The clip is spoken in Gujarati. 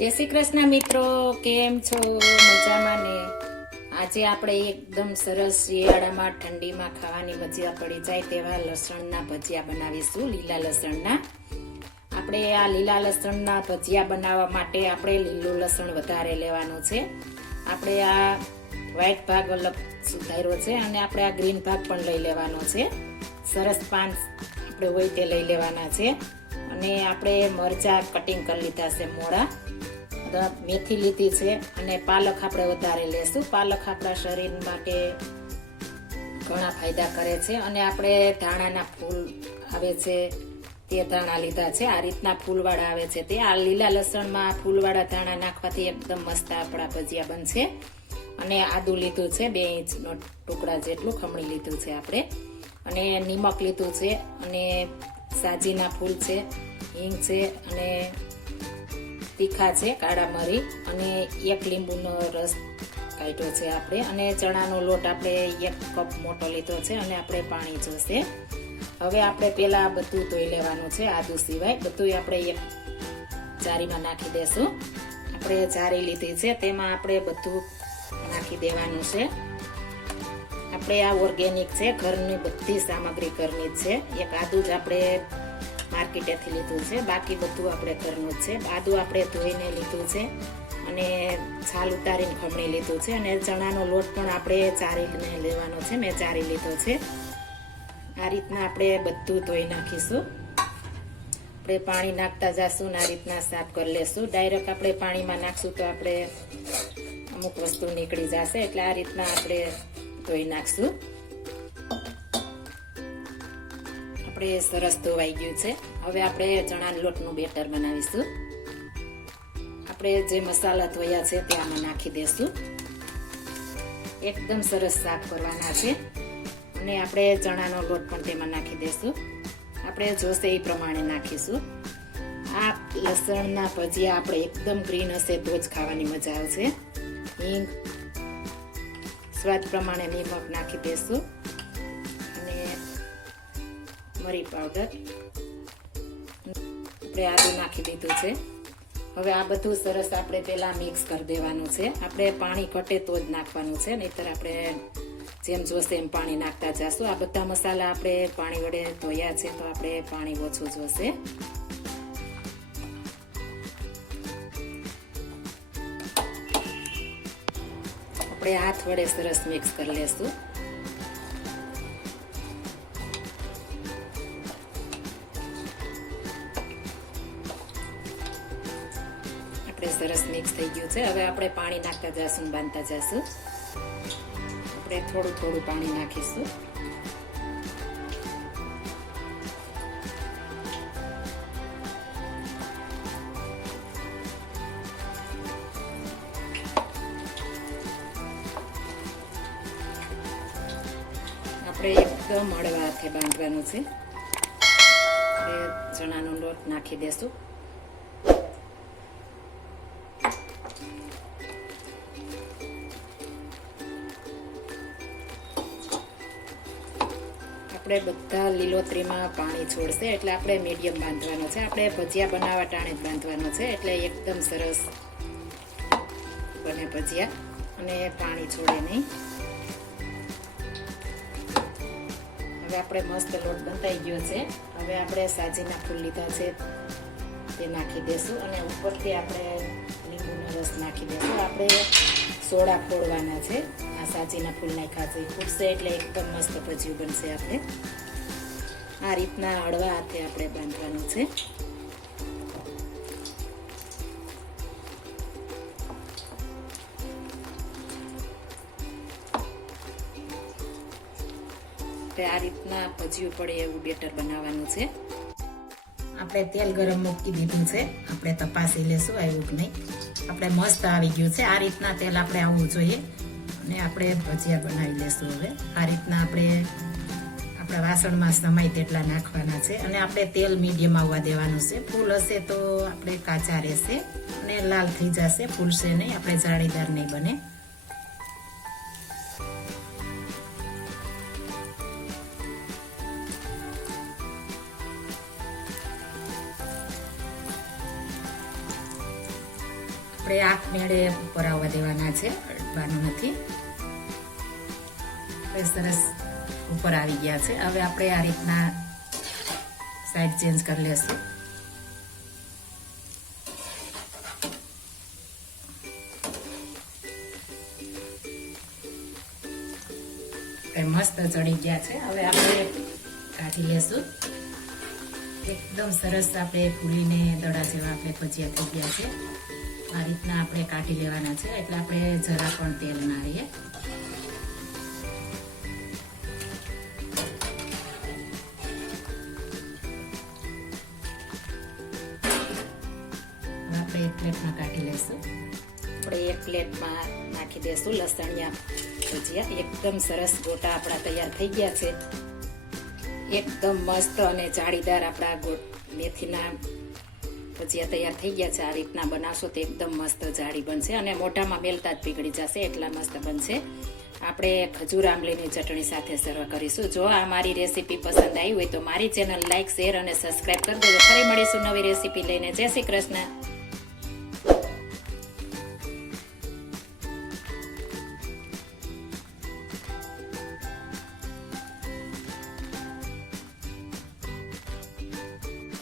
જય શ્રી કૃષ્ણ મિત્રો, કેમ છો? મજામાં ને? આજે આપણે એકદમ સરસ શિયાળામાં ઠંડીમાં ખાવાની મજા પડી જાય તેવા લસણના ભજીયા બનાવીશું, લીલા લસણના. આપણે આ લીલા લસણના ભજીયા બનાવવા માટે આપણે લીલું લસણ વધારે લેવાનું છે. આપણે આ વ્હાઈટ ભાગ અલગ સુધાર્યો છે અને આપણે આ ગ્રીન ભાગ પણ લઈ લેવાનો છે. સરસ પાન આપણે હોય તે લઈ લેવાના છે. અને આપણે મરચા કટિંગ કરી લીધા છે મોડા તો મેથી લીધી છે અને પાલક આપણે વધારે લેશું. પાલક આપણા શરીર માટે ઘણા ફાયદા કરે છે અને આપણે ધાણાના ફૂલ આવે છે તે ધાણા લીધા છે. આ રીતના ફૂલવાળા આવે છે તે. આ લીલા લસણમાં ફૂલવાળા ધાણા નાખવાથી એકદમ મસ્ત આપણા ભજીયા બનશે. અને આદુ લીધું છે, બે ઇંચનો ટુકડા જેટલું ખમણી લીધું છે આપણે. અને નિમક લીધું છે અને સાજીના ફૂલ છે, હિંગ છે અને તીખા છે, કાળા મરી અને એક લીંબુનો રસ કાઢ્યો છે આપણે. અને ચણાનો લોટ આપણે એક કપ મોટો લીધો છે અને આપણે પાણી જોશે. હવે આપણે પહેલાં બધું ધોઈ લેવાનું છે આદુ સિવાય. બધું આપણે એક જારીમાં નાખી દેશું. આપણે જારી લીધી છે, તેમાં આપણે બધું નાખી દેવાનું છે. આપણે આ ઓર્ગેનિક છે, ઘરની બધી સામગ્રી ઘરની જ છે. એક આદુ જ આપણે માર્કેટેથી લીધું છે. બાકી બધું આપણે ઘરનું જ છે. આદું આપણે ધોઈને લીધું છે અને છાલ ઉતારીને ખમણી લીધું છે અને ચણાનો લોટ પણ આપણે ચારીને લેવાનો છે. મેં ચારી લીધો છે. આ રીતના આપણે બધું ધોઈ નાખીશું. આપણે પાણી નાખતા જશું આ રીતના સાફ કરી લેશું. ડાયરેક્ટ આપણે પાણીમાં નાખશું તો આપણે અમુક વસ્તુ નીકળી જશે. એટલે આ રીતના આપણે ધોઈ નાખશું. આપણે સરસ ધોવાઈ ગયું છે. હવે આપણે ચણાના લોટનું બેટર બનાવીશું. આપણે જે મસાલા ધોયા છે તે આમાં નાખી દઈશું એકદમ સરસ સાફ કરવાના છે. અને આપણે ચણાનો લોટ પણ તેમાં નાખી દઈશું આપણે જોશે એ પ્રમાણે નાખીશું. આ લસણના ભજીયા આપણે એકદમ ગ્રીન હશે તો જ ખાવાની મજા આવશે. હિંગ સ્વાદ પ્રમાણે નિમક નાખી અને મરી પાવડર આપણે આદુ નાખી દીધું છે. હવે આ બધું સરસ આપણે પહેલાં મિક્સ કરી દેવાનું છે. આપણે પાણી ઘટે તો જ નાખવાનું છે, નહીતર આપણે જેમ જોશે એમ પાણી નાખતા જશું. આ બધા મસાલા આપણે પાણી વડે ધોયા છે, તો આપણે પાણી ઓછું જોશે. આપણે હાથ વડે સરસ મિક્સ કરી લેશું. સરસ મિક્સ થઈ ગયું છે. હવે આપણે પાણી નાખતા જશું બાંધતા જશું. આપણે થોડું થોડું પાણી નાખીશું. આપણે એકદમ હળવા હાથે બાંધવાનું છે. ચણાનો લોટ નાખી દેશું. આપણે બધા લીલોતરીમાં પાણી છોડશે એટલે આપણે મીડિયમ બાંધવાનો છે. આપણે ભજીયા બનાવવા ટાણે જ બાંધવાનો છે એટલે એકદમ સરસ બને ભજીયા. અને પાણી છોડે નહીં. હવે આપણે મસ્ત લોટ બંધાઈ ગયો છે. હવે આપણે સાજીના ફૂલ લીધા છે તે નાખી દઈશું અને ઉપરથી આપણે લીંબુનો રસ નાખી દઈશું આપણે સોડા ફોડવાના છે. આ સાચીના ફૂલ નાખ્યા ફૂટશે એટલે એકદમ મસ્ત ભજીયું બનશે આપણે. આ રીતના હળવા હાથે આપણે બાંધવાનું છે. આ રીતના ભજીયું પડે એવું બેટર બનાવવાનું છે. આપણે તેલ ગરમ મૂકી દીધું છે. આપણે તપાસી લેશું, આવ્યું કે નહીં. આપણે મસ્ત આવી ગયું છે. આ રીતના તેલ આપણે આવવું જોઈએ. અને આપણે ભજીયા બનાવી લેશું હવે. આ રીતના આપણે, આપણા વાસણમાં સમાય તેટલા નાખવાના છે. અને આપણે તેલ મીડિયમ આવવા દેવાનું છે. ફૂલ હશે તો આપણે કાચા રહેશે અને લાલ થઈ જશે. ફૂલશે નહીં. આપણે જાળીદાર નહીં બને. આપણે આપમેળે મેળે ઉપર આવવા દેવાના છે, અડવાનું નથી. સરસ ઉપર આવી ગયા છે. હવે આપણે આ રીતના સાઈડ ચેન્જ કરી લેશું. મસ્ત ચડી ગયા છે. હવે આપણે કાઢી લેશું. એકદમ સરસ આપણે ફૂલીને દડા જેવા આપણે ભજીયા થઈ ગયા છે. આ રીતના આપણે કાઢી લેવાના છે, એટલે આપણે જરા પણ તેલ ના રહીએ આપણે એક પ્લેટમાં કાઢી લઈશું. આપણે એક પ્લેટમાં નાખી દઈશું લસણિયા ભજીયા. એકદમ સરસ ગોટા આપણા તૈયાર થઈ ગયા છે. એકદમ મસ્ત અને જાળીદાર આપણા ગોટ મેથીના ભજીયા તૈયાર થઈ ગયા છે. આ રીતના બનાવશો તો એકદમ મસ્ત જાડી બનશે અને મોઢામાં બેલતા જ પીગળી જશે, એટલા મસ્ત બનશે. આપણે ખજૂર, આંબલીની ચટણી સાથે સર્વ કરીશું. જો આ મારી રેસીપી પસંદ આવી હોય તો મારી ચેનલ લાઇક શેર અને સબસ્ક્રાઈબ કરી દેજો. ફરી મળીશું નવી રેસીપી લઈને. જય શ્રી કૃષ્ણ.